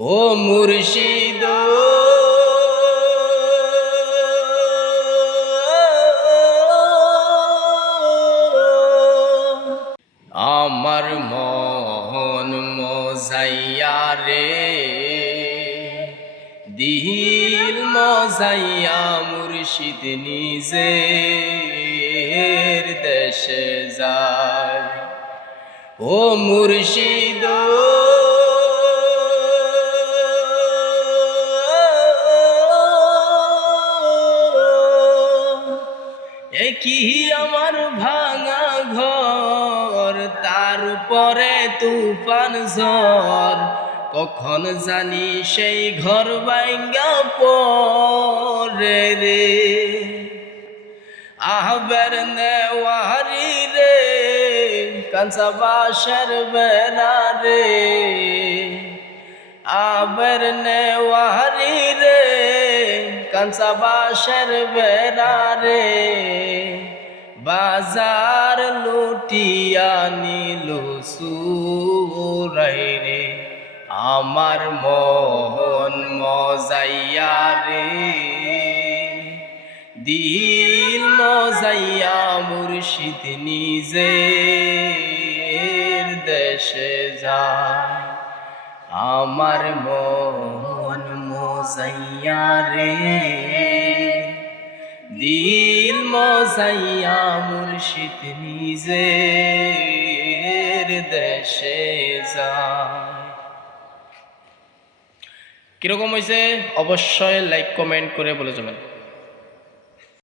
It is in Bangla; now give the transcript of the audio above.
ও মুর্শিদ আমার মন মজাইয়া রে দিল মজাইয়া মুর্শিদ নিজের দেশে যায়। ও মুর্শিদ কি আমার ভাঙা ঘর, তার উপরে তুফান ঝড়, কখন জানি সেই ঘর ভাঙ্গা পড়ে রে। আহবের নেওয়ারি রে কাঁচা বাঁশের বেড়া রে, আহবের নেওয়ারি রে কাঁচা বাঁশের বেড়া রে, বাজার লুটিয়া নিল চুরাই রে। আমার মন মজাইয়া রে দিল মজাইয়া মুর্শিদ নিজের দেশে যায়। আমার মন মজাইয়া রে দিল মজাইয়া মুর্শিদ নিজের দেশে যায়। কিরকম হয়েছে অবশ্যই লাইক কমেন্ট করে বলে যাবেন।